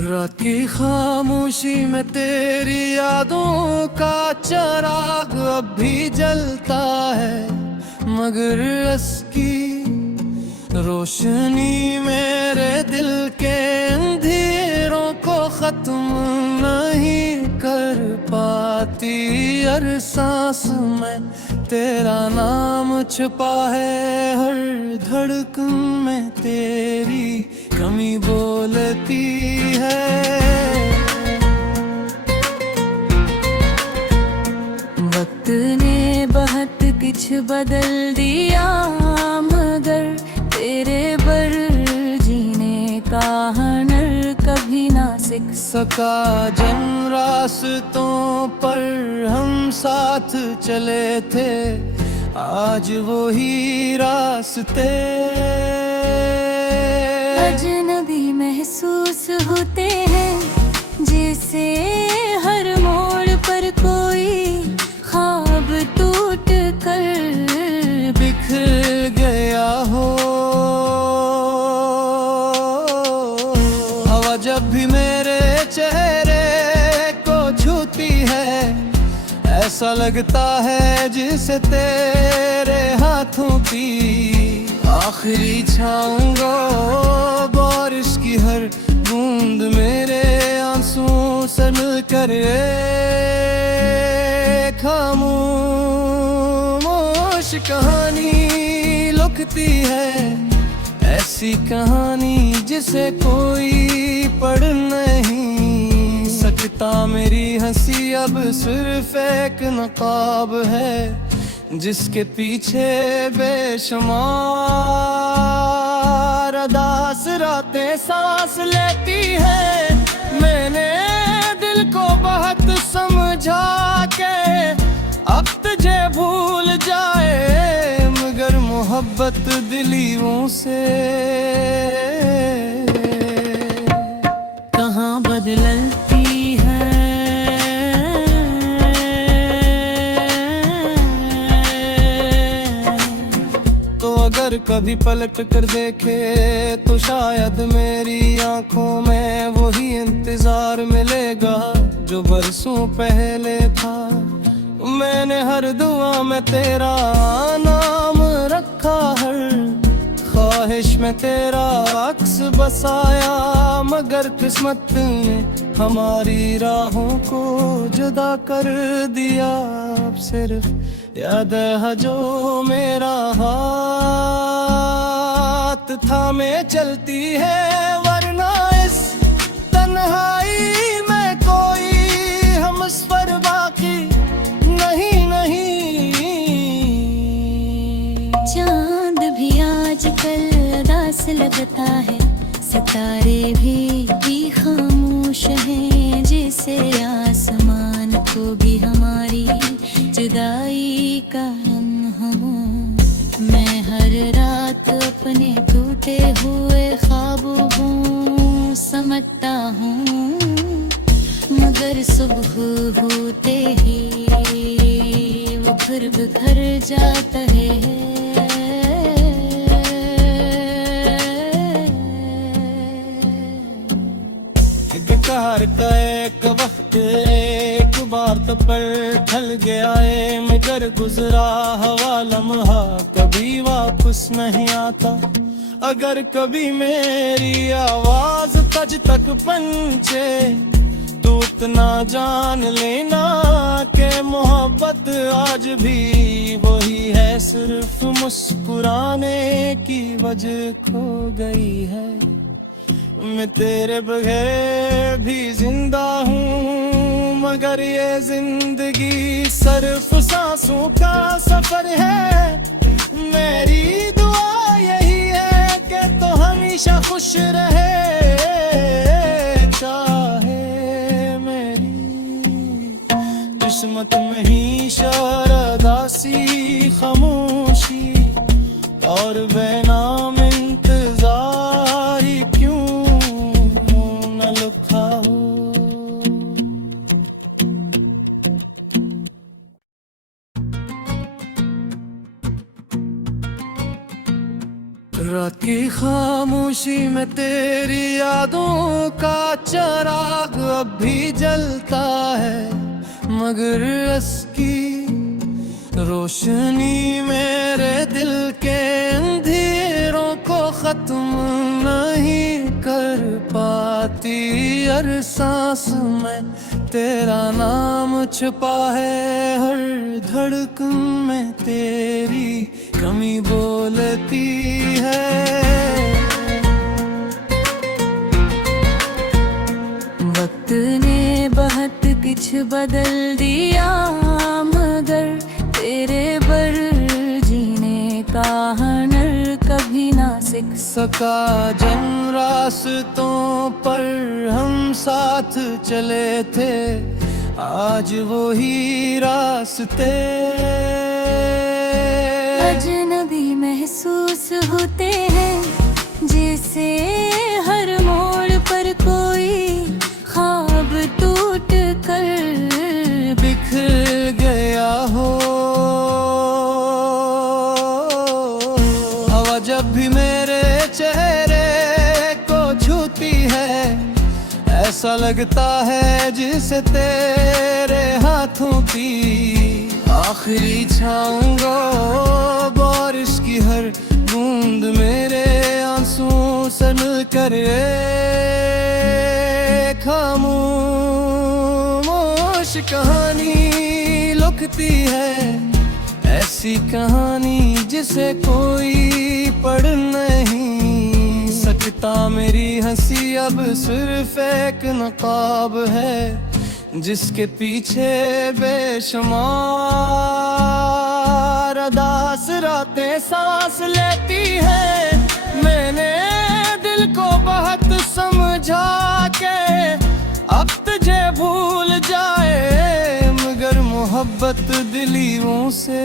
रात की खामोशी में तेरी यादों का चिराग अब भी जलता है, मगर उसकी रोशनी मेरे दिल के अंधेरों को खत्म नहीं कर पाती। हर सांस में तेरा नाम छुपा है, हर धड़कन में तेरी कमी बोलती है। वक्त ने बहुत कुछ बदल दिया, मगर तेरे बर जीने का हुनर कभी ना सीख सका। जिन रास्तों पर हम साथ चले थे, आज वो ही रास्ते अजनबी महसूस होते हैं, जैसे हर मोड़ पर कोई ख्वाब टूट कर बिखर गया हो। हवा जब भी मेरे चेहरे को छूती है, ऐसा लगता है जिसे तेरे हाथों की आखिरी छाऊंगा। बारिश की हर बूंद मेरे आंसुओं से मिलकर एक खामोश कहानी लिखती है। ऐसी कहानी जिसे कोई पढ़ नहीं सकता। मेरी हंसी अब सिर्फ एक नकाब है, जिसके पीछे बेशुमार अदास रातें सांस लेती है। मैंने दिल को बहुत समझा के अब तुझे भूल जाए, मगर मोहब्बत दिलियों से कहाँ बदलती है। अगर कभी पलट कर देखे तो शायद मेरी आंखों में वही इंतजार मिलेगा जो बरसों पहले था। मैंने हर दुआ में तेरा नाम रखा, हर ख्वाहिश में तेरा अक्स बसाया, मगर किस्मत ने हमारी राहों को जुदा कर दिया। अब सिर्फ याद है जो मेरा हाथ थामे चलती है, वरना इस तन्हाई में कोई हमसफर बाकी नहीं। चांद भी आजकल उदास लगता है, सितारे भी खामोश हैं, जैसे आसमान को भी हमारी जुदाई का अनहोनी। मैं हर रात अपने टूटे हुए ख्वाबों को समझता हूँ, मगर सुबह होते ही वो फिर बिखर जाता है। गिटार का एक वक्त एक बार तो पर ढल गया है, मगर गुजरा हवा लम्हा कभी वापस नहीं आता। अगर कभी मेरी आवाज तुझ तक पहुंचे तो इतना जान लेना के मोहब्बत आज भी वही है, सिर्फ मुस्कुराने की वजह खो गई है। मैं तेरे बगैर भी जिंदा हूँ, मगर ये जिंदगी सिर्फ सांसों का सफर है। मेरी दुआ यही है कि तो हमेशा खुश रहे, चाहे मेरी किस्मत में ही शरारदासी खामोशी और बेनाम इंतजार क्यों न लिखा हो। रात की खामोशी में तेरी यादों का चिराग अब भी जलता है, मगर उसकी रोशनी मेरे दिल के अंधेरों को खत्म नहीं कर पाती। हर सांस में तेरा नाम छुपा है, हर धड़कन में तेरी कमी बोलती है। वक्त ने बहुत कुछ बदल दिया, मगर तेरे बर जीने का हुनर कभी ना सीख सका। जिन रास्तों पर हम साथ चले थे, आज वो ही रास्ते अजनबी महसूस होते हैं, जैसे हर मोड़ पर कोई ख्वाब टूट कर बिखर गया हो। हवा जब भी मेरे चेहरे को छूती है, ऐसा लगता है जिसे तेरे हाथों की आखिरी छाऊंगा। बारिश की हर बूंद मेरे आंसू से मिलकर एक खामोश कहानी लिखती है, ऐसी कहानी जिसे कोई पढ़ नहीं सकता। मेरी हंसी अब सिर्फ एक नकाब है, जिसके पीछे बेशुमार अदास रातें सांस लेती है। मैंने दिल को बहुत समझा के अब तुझे भूल जाए, मगर मोहब्बत दिलियों से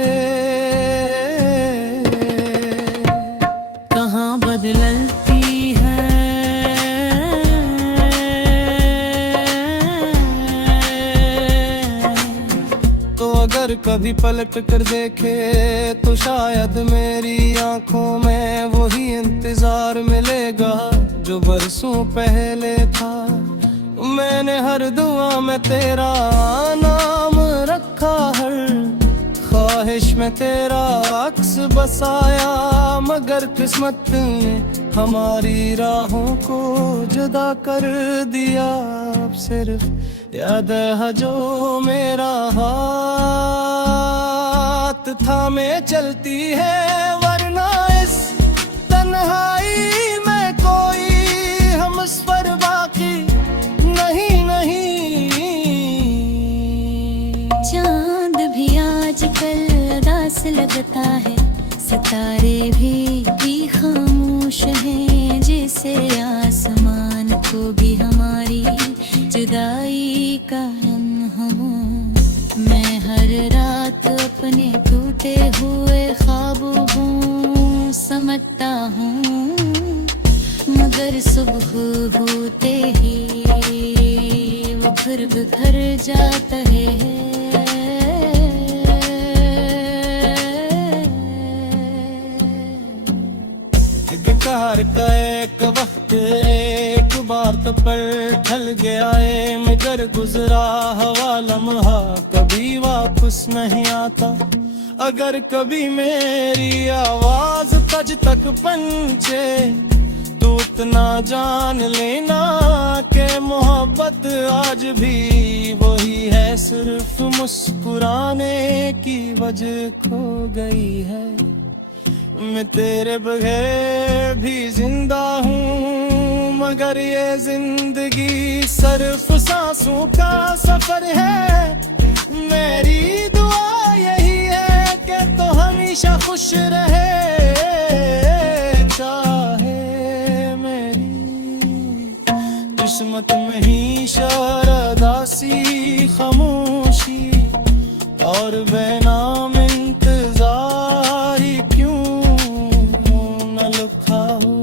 कहाँ बदलती है। अगर कभी पलट कर देखे तो शायद मेरी आंखों में वही इंतजार मिलेगा जो बरसों पहले था। मैंने हर दुआ में तेरा नाम रखा, हर ख्वाहिश में तेरा अक्स बसाया, मगर किस्मत ने हमारी राहों को जुदा कर दिया। अब सिर्फ याद है जो मेरा हाथ थामे चलती है, वरना इस तन्हाई में कोई हमसफर बाकी नहीं। चांद भी आजकल उदास लगता है, सितारे भी खामोश हैं, जैसे आसमान को भी हमारी जुदाई का लम्हा हूँ। मैं हर रात अपने टूटे हुए ख्वाबों को समझता हूँ, मगर सुबह होते ही वो फिर बिखर जाता है। बेकार का एक वक्त एक बार तो पर ढल गया है, मगर गुजरा हवा लम्हा कभी वापस नहीं आता। अगर कभी मेरी आवाज तुझ तक पहुंचे तो इतना जान लेना के मोहब्बत आज भी वही है, सिर्फ मुस्कुराने की वजह खो गई है। मैं तेरे बगैर भी जिंदा हूँ, मगर ये जिंदगी सिर्फ सांसों का सफर है। मेरी दुआ यही है कि तो हमेशा खुश रहे, चाहे मेरी किस्मत में ही शरारदासी खामोशी और बेनाम इंतजार क्यों न लिखा हो।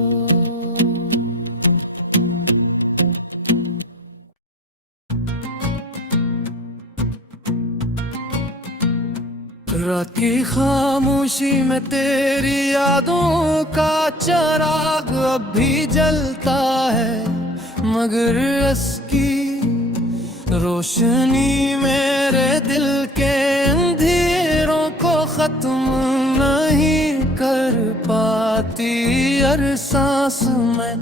रात की खामोशी खामोशी में तेरी यादों का चिराग अब भी जलता है, मगर उसकी रोशनी मेरे दिल के अंधेरों को खत्म नहीं कर पाती। हर सांस में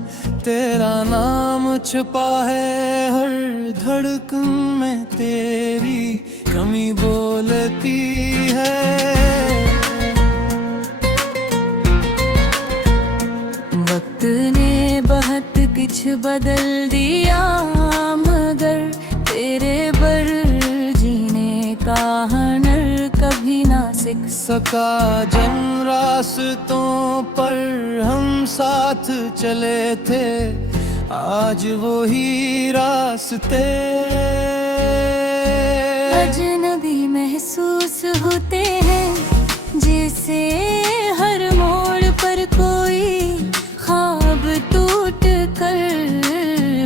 तेरा नाम छुपा है, हर धड़कन में तेरी कमी बोलती है। वक्त ने बहुत कुछ बदल दिया, मगर तेरे बर जीने का हुनर कभी ना सीख सका। जिन रास्तों पर हम साथ चले थे, आज वही रास्ते अजनबी महसूस होते हैं, जैसे हर मोड़ पर कोई ख्वाब टूट कर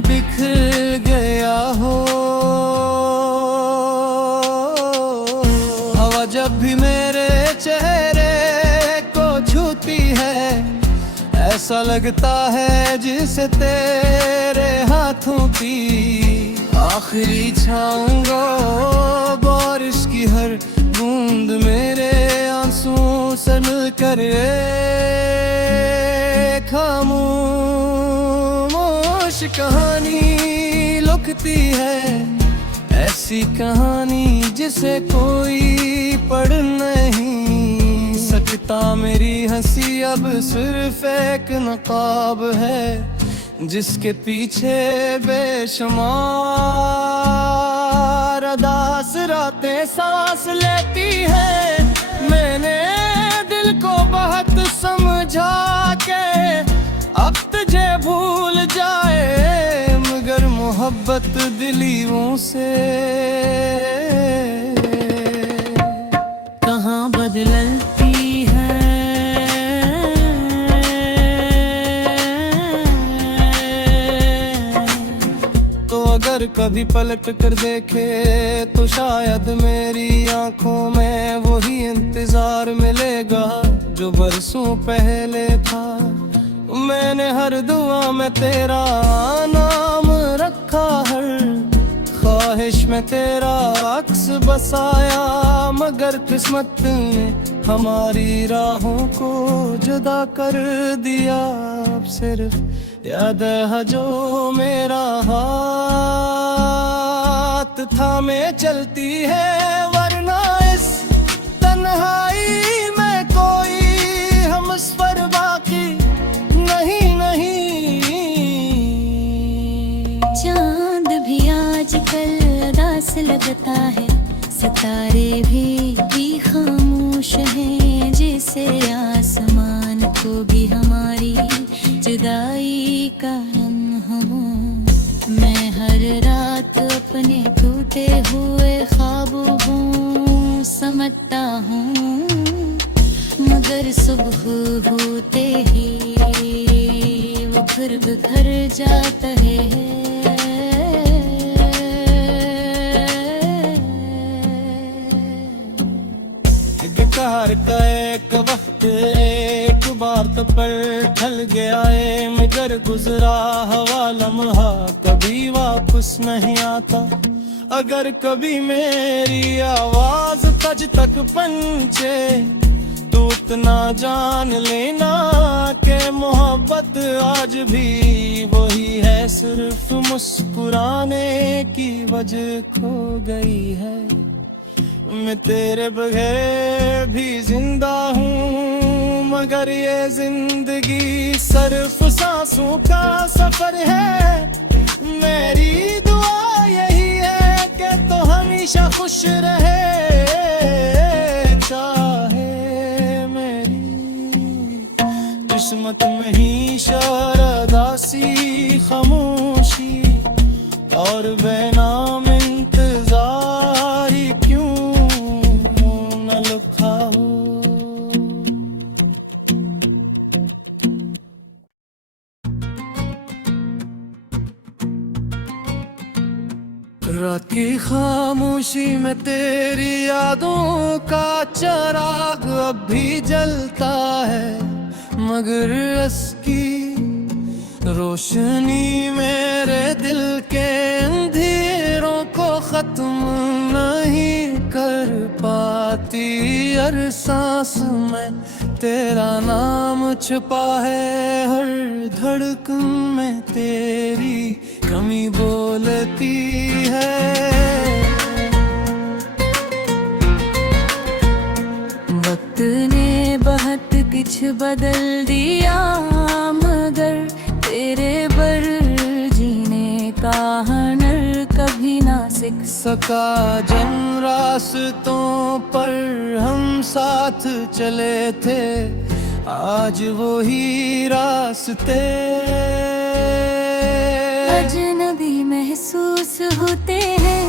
बिखर गया हो। हवा जब भी मेरे चेहरे को छूती है, ऐसा लगता है जिसे तेरे हाथों की आखिरी छाऊंगा। बारिश की हर बूंद मेरे आंसुओं से मिलकर एक खामोश कहानी लिखती है, ऐसी कहानी जिसे कोई पढ़ नहीं सकता। मेरी हंसी अब सिर्फ एक नकाब है, जिसके पीछे बेशुमार अदास रातें सांस लेती है। मैंने दिल को बहुत समझा के अब तुझे भूल जाए, मगर मोहब्बत दिलियों से कहाँ बदलती है। तो अगर कभी पलट कर देखे तो शायद मेरी आंखों में वही इंतजार मिलेगा जो बरसों पहले था। मैंने हर दुआ में तेरा नाम रखा, हर ख्वाहिश में तेरा अक्स बसाया, मगर किस्मत ने हमारी राहों को जुदा कर दिया। अब सिर्फ याद है जो मेरा हाथ थामे चलती है, वरना इस तन्हाई में कोई हमसफर बाकी नहीं चांद भी आजकल उदास लगता है, सितारे भी खामोश हैं, जैसे आसमान को भी हमारी जुदाई का अनहम। मैं हर रात अपने टूटे हुए ख्वाबों को समझता हूँ, मगर सुबह होते ही वो फिर बिखर जाता है। बेकार का एक वक्त एक बार तो पर ढल गया है, मगर गुजरा हवा लम्हा कभी वापस नहीं आता। अगर कभी मेरी आवाज तुझ तक पहुंचे तो उतना जान लेना के मोहब्बत आज भी वही है, सिर्फ मुस्कुराने की वजह खो गई है। मैं तेरे बगैर भी जिंदा हूँ, मगर ये जिंदगी सिर्फ सांसों का सफर है। मेरी दुआ यही है कि तो हमेशा खुश रहे, चाहे मेरी किस्मत में ही शरदासी खामोशी और बेनाम इंतजार ही क्यों न लिखा हो। रात की खामोशी में तेरी यादों का चिराग अब भी जलता है, मगर इसकी रोशनी मेरे दिल के अंधेरों को खत्म नहीं कर पाती। हर सांस में तेरा नाम छुपा है, हर धड़कन में तेरी कमी बोलती है। वक्त ने बहुत कुछ बदल दिया, मगर तेरे बर जीने का हुनर कभी ना सीख सका। जिन रास्तों पर हम साथ चले थे, आज वो ही रास्ते अजनबी महसूस होते हैं,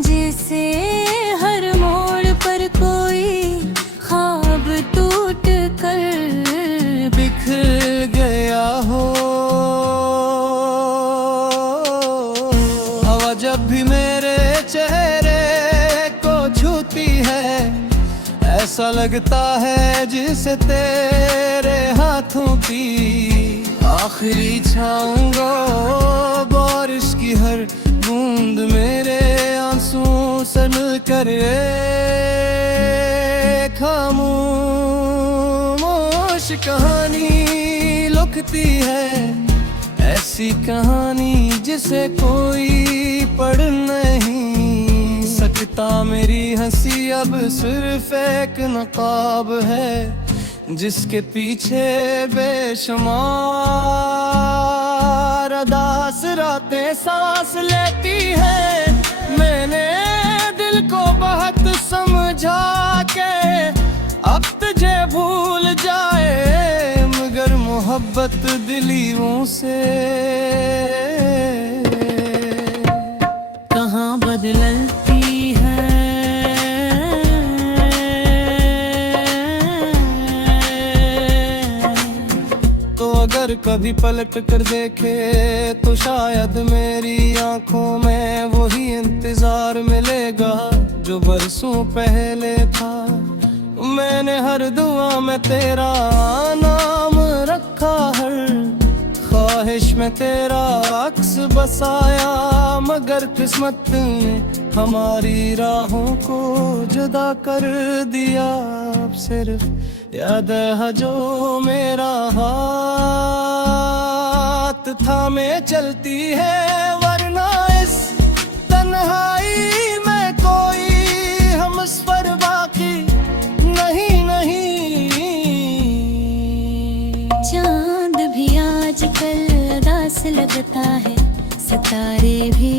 जैसे हर मोड़ पर कोई ख्वाब टूट कर बिखर गया हो। हवा जब भी मेरे चेहरे को छूती है, ऐसा लगता है जिसे तेरे हाथों की आखिरी छाऊंगा। बारिश की हर बूंद मेरे आंसुओं से मिलकर एक खामोश कहानी लिखती है, ऐसी कहानी जिसे कोई पढ़ नहीं सकता। मेरी हंसी अब सिर्फ एक नकाब है, जिसके पीछे बेशुमार अदास रातें सांस लेती है। मैंने दिल को बहुत समझा के अब तुझे भूल जाए, मगर मोहब्बत दिलियों से कहाँ बदलती है। तो अगर कभी पलट कर देखे तो शायद मेरी आंखों में वही इंतजार मिलेगा जो बरसों पहले था। मैंने हर दुआ में तेरा नाम रखा, हर ख्वाहिश में तेरा अक्स बसाया, मगर किस्मत ने हमारी राहों को जुदा कर दिया। अब सिर्फ याद है जो मेरा हाथ थामे चलती है, वरना इस तन्हाई में कोई हमसफर बाकी नहीं। चांद भी आजकल उदास लगता है, सितारे भी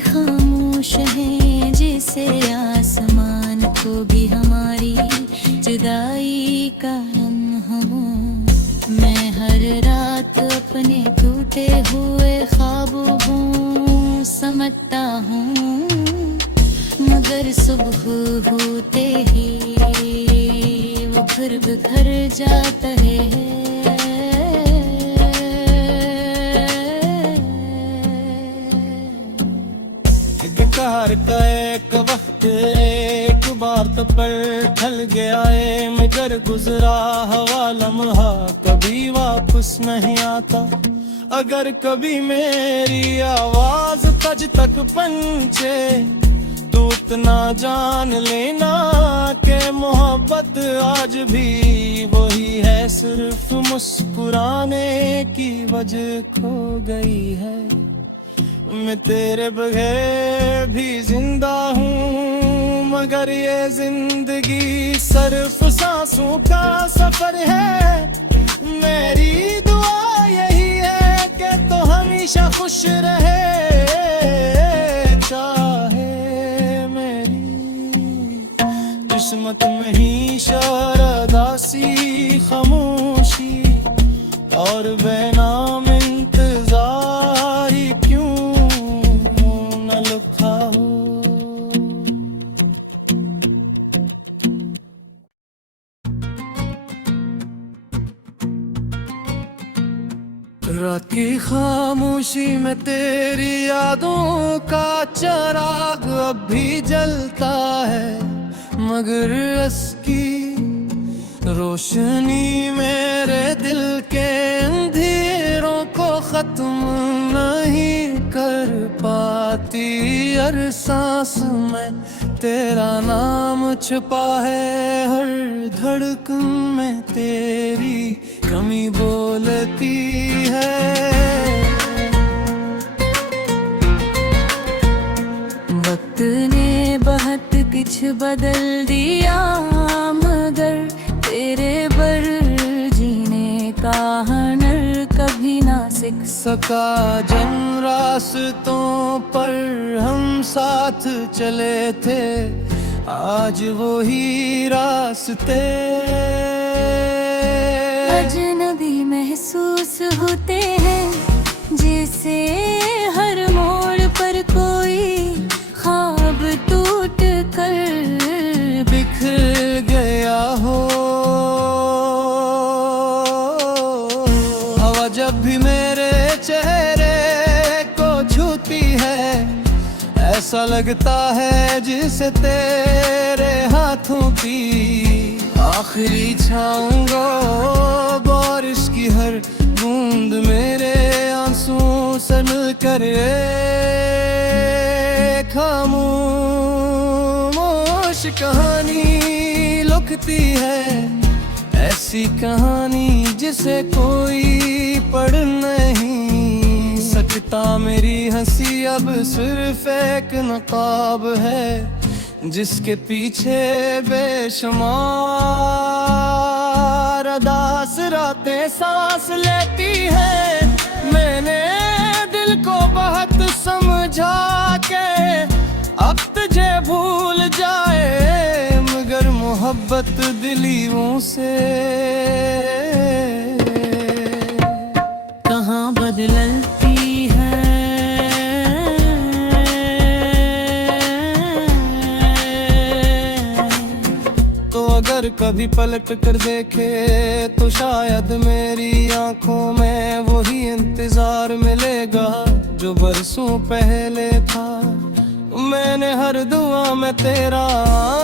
खामोश हैं, जैसे आसमान को भी हमारी जुदाई का लम्हा हो। मैं हर रात अपने टूटे हुए ख्वाबों को समझता हूँ, मगर सुबह होते ही वो फिर बिखर जाता है। कार का एक वक्त एक बार तो पर ढल गया है, मगर गुजरा हवा लम्हा कभी वापस नहीं आता। अगर कभी मेरी आवाज तुझ तक पहुंचे तो इतना जान लेना के मोहब्बत आज भी वही है, सिर्फ मुस्कुराने की वजह खो गई है। मैं तेरे बगैर भी जिंदा हूँ, मगर ये जिंदगी सिर्फ सांसों का सफर है। मेरी दुआ यही है कि तो हमेशा खुश रहे, चाहे मेरी किस्मत में ही शरादासी खामोशी और बेनाम इंतजार ही क्यों न लिखा हो। रात की खामोशी में तेरी यादों का चिराग अब भी जलता है, मगर इसकी रोशनी मेरे दिल के अंधेरों को खत्म नहीं कर पाती। हर सांस में तेरा नाम छुपा है, हर धड़कन में तेरी कमी बोलती है। वक्त ने बहुत कुछ बदल दिया, मगर तेरे बर जीने का हुनर कभी ना सीख सका। जिन रास्तों पर हम साथ चले थे, आज वो ही रास्ते अजनबी महसूस होते हैं, जैसे हर मोड़ पर कोई ख्वाब टूट कर बिखर गया हो। हवा जब भी मेरे चेहरे को छूती है, ऐसा लगता है जिसे तेरे हाथों की आखिरी छाऊंगा। बारिश की हर बूंद मेरे आंसुओं से मिलकर एक खामोश कहानी लिखती है, ऐसी कहानी जिसे कोई पढ़ नहीं सकता। मेरी हंसी अब सिर्फ एक नकाब है, जिसके पीछे बेशुमार अदास रातें सांस लेती है। मैंने दिल को बहुत समझा के अब तुझे भूल जाए, मगर मोहब्बत दिलियों से कहाँ बदलती है। तो अगर कभी पलट कर देखे तो शायद मेरी आंखों में वही इंतजार मिलेगा जो बरसों पहले था। मैंने हर दुआ में तेरा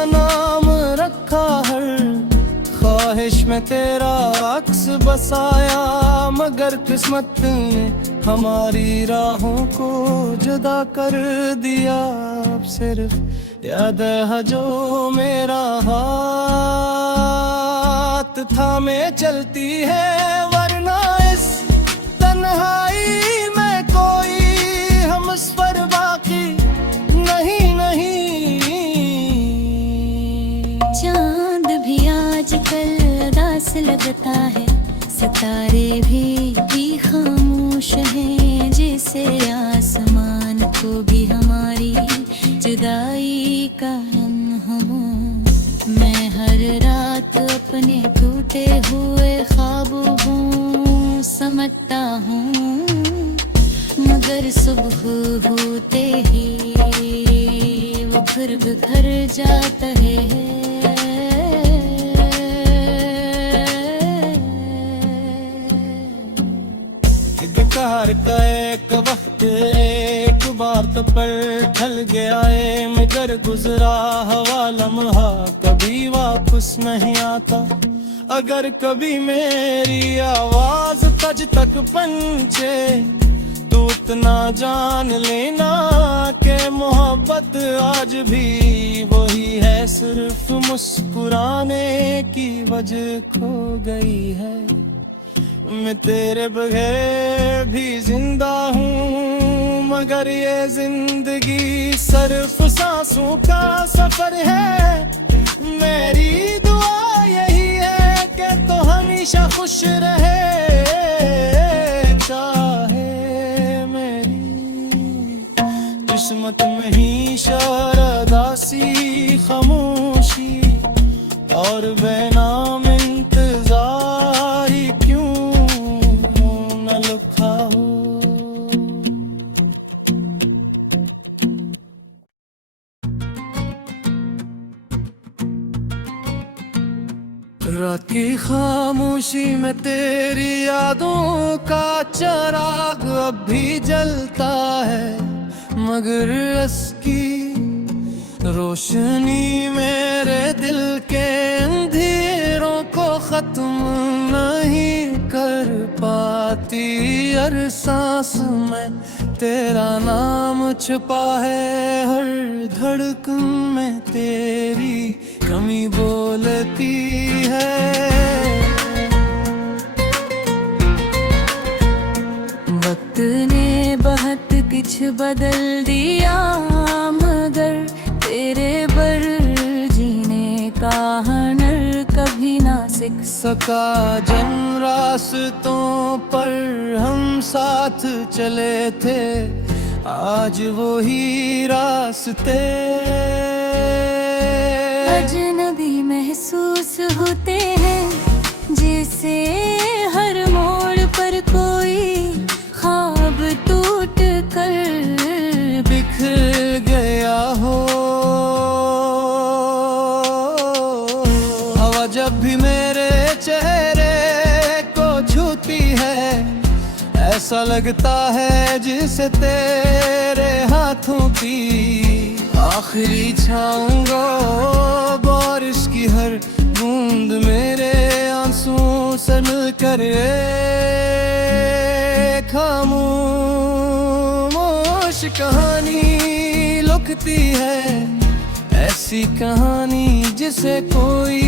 नाम रखा, हर ख्वाहिश में तेरा अक्स बसाया, मगर किस्मत ने हमारी राहों को जुदा कर दिया। अब सिर्फ याद है जो मेरा हाथ थामे चलती है, वरना इस तन्हाई में कोई हम इस पर बाकी नहीं। चांद भी आजकल उदास लगता है, सितारे भी खामोश हैं, जैसे आसमान को भी हमारी जुदाई का अनहोनी। मैं हर रात अपने टूटे हुए ख्वाबों को समझता हूँ, मगर सुबह होते ही वो फिर बिखर जाता है। कार का एक वक्त एक बार तो पर ढल गया है, मगर गुजरा हवा लम्हा कभी वापस नहीं आता। अगर कभी मेरी आवाज तुझ तक पहुंचे तो इतना जान लेना कि मोहब्बत आज भी वही है, सिर्फ मुस्कुराने की वजह खो गई है। मैं तेरे बगैर भी जिंदा हूँ, मगर ये जिंदगी सिर्फ सांसों का सफर है। मेरी दुआ यही है कि तो हमेशा खुश रहे, चाहे मेरी किस्मत में ही शरदासी खामोशी और बेनाम इंतजार क्यों न लिखा हो। रात की खामोशी में तेरी यादों का चिराग अब भी जलता है, मगर उसकी रोशनी मेरे दिल के अंधेरों को खत्म नहीं कर पाती। हर सांस में तेरा नाम छुपा है, हर धड़कन में तेरी कमी बोलती है। वक्त ने बहुत कुछ बदल दिया, मगर तेरे बर जीने का हुनर कभी ना सीख सका। जिन रास्तों पर हम साथ चले थे, आज वही रास्ते अजनबी महसूस होते हैं, जैसे हर मोड़ पर कोई ख्वाब टूट कर बिखर गया हो। हवा जब भी मेरे चेहरे को छूती है, ऐसा लगता है जिसे तेरे हाथों की आखिरी छाऊंगा। बारिश की हर बूंद मेरे आंसू से मिलकर खामोश कहानी लिखती है, ऐसी कहानी जिसे कोई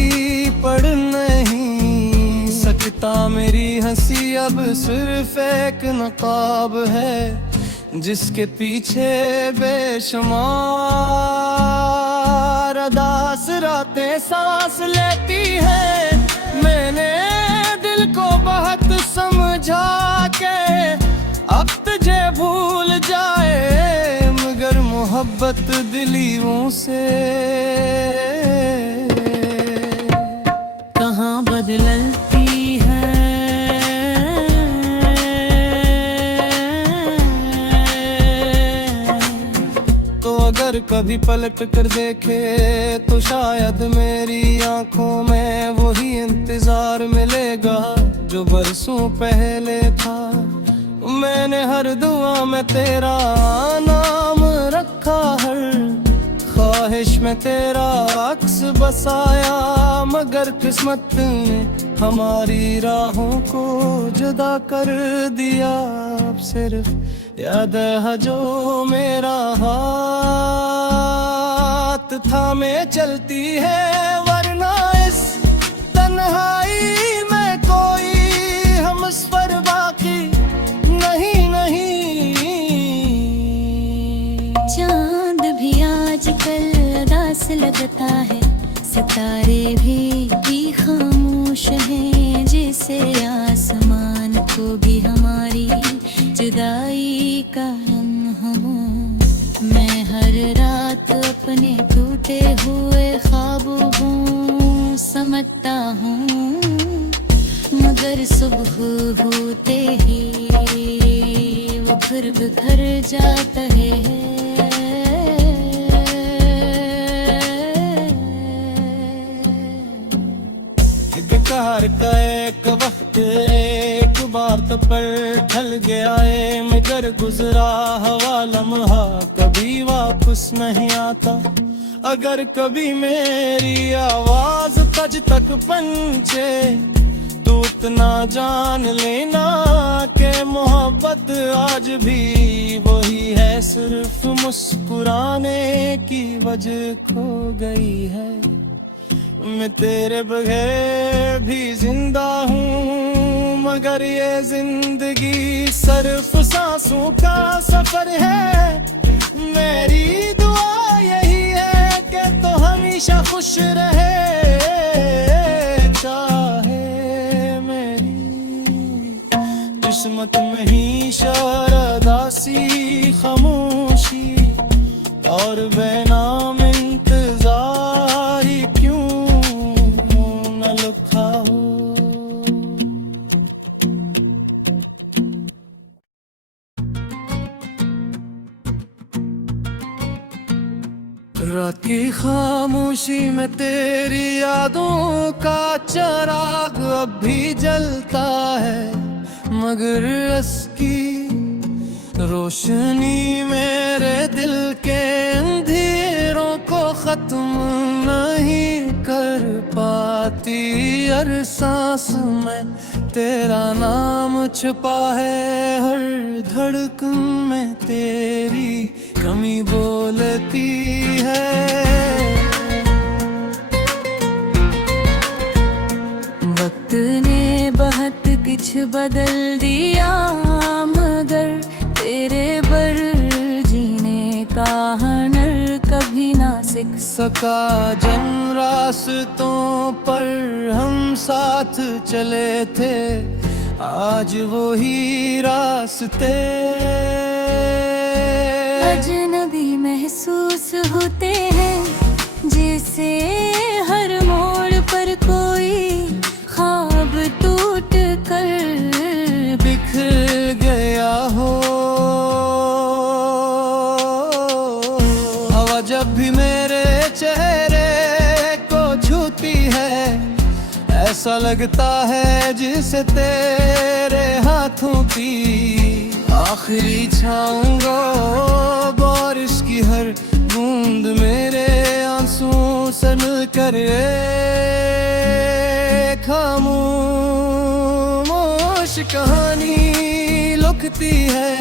पढ़ नहीं सकता। मेरी हंसी अब सिर्फ एक नकाब है, जिसके पीछे बेशुमार अदास रातें सांस लेती है। मैंने दिल को बहुत समझा के अब तुझे भूल जाए, मगर मोहब्बत दिलियों से कहाँ बदलती है। तो अगर कभी पलट कर देखे तो शायद मेरी आंखों में वही इंतजार मिलेगा जो बरसों पहले था। मैंने हर दुआ में तेरा नाम रखा, हर ख्वाहिश में तेरा अक्स बसाया, मगर किस्मत ने हमारी राहों को जुदा कर दिया। अब सिर्फ याद है जो मेरा हाथ थामे चलती है, वरना इस तन्हाई में कोई हमसफर बाकी नहीं नहीं। चांद भी आजकल उदास लगता है, सितारे भी खामोश हैं, जैसे आसमान को भी हमारी जुदाई का लम्हा हो। मैं हर रात अपने टूटे हुए ख्वाबों को समझता हूँ, मगर सुबह होते ही वो फिर बिखर जाता है। बेकार का एक वक्त एक बार तो पर ढल गया है, मगर गुजरा हवा लम्हा कभी वापस नहीं आता। अगर कभी मेरी आवाज तज तक पहुंचे तो इतना जान लेना के मोहब्बत आज भी वही है, सिर्फ मुस्कुराने की वजह खो गई है। मैं तेरे बगैर भी जिंदा हूँ, मगर ये जिंदगी सिर्फ सांसों का सफर है। मेरी दुआ यही है कि तो हमेशा खुश रहे, चाहे मेरी किस्मत में ही शरादासी खामोशी और बेनाम इंतजार ही क्यों न लिखा हो। रात की खामोशी में तेरी यादों का चिराग अब भी जलता है, मगर उसकी रोशनी मेरे दिल के अंधेरों को खत्म नहीं कर पाती। हर सांस में तेरा नाम छुपा है, हर धड़कन में तेरी कमी बोलती है। वक्त ने बहुत कुछ बदल दिया, मगर तेरे पर जीने का हुनर कभी ना सीख सका। जिन रास्तों पर हम साथ चले थे, आज वही रास्ते अजनबी महसूस होते हैं, जैसे हर मोड़ पर कोई ख्वाब टूट कर बिखर गया हो। हवा जब भी मेरे चेहरे को छूती है, ऐसा लगता है जिसे तेरे हाथों की आखिरी छाऊंगा। बारिश की हर बूंद मेरे आंसू से मिलकर एक खामोश कहानी लिखती है।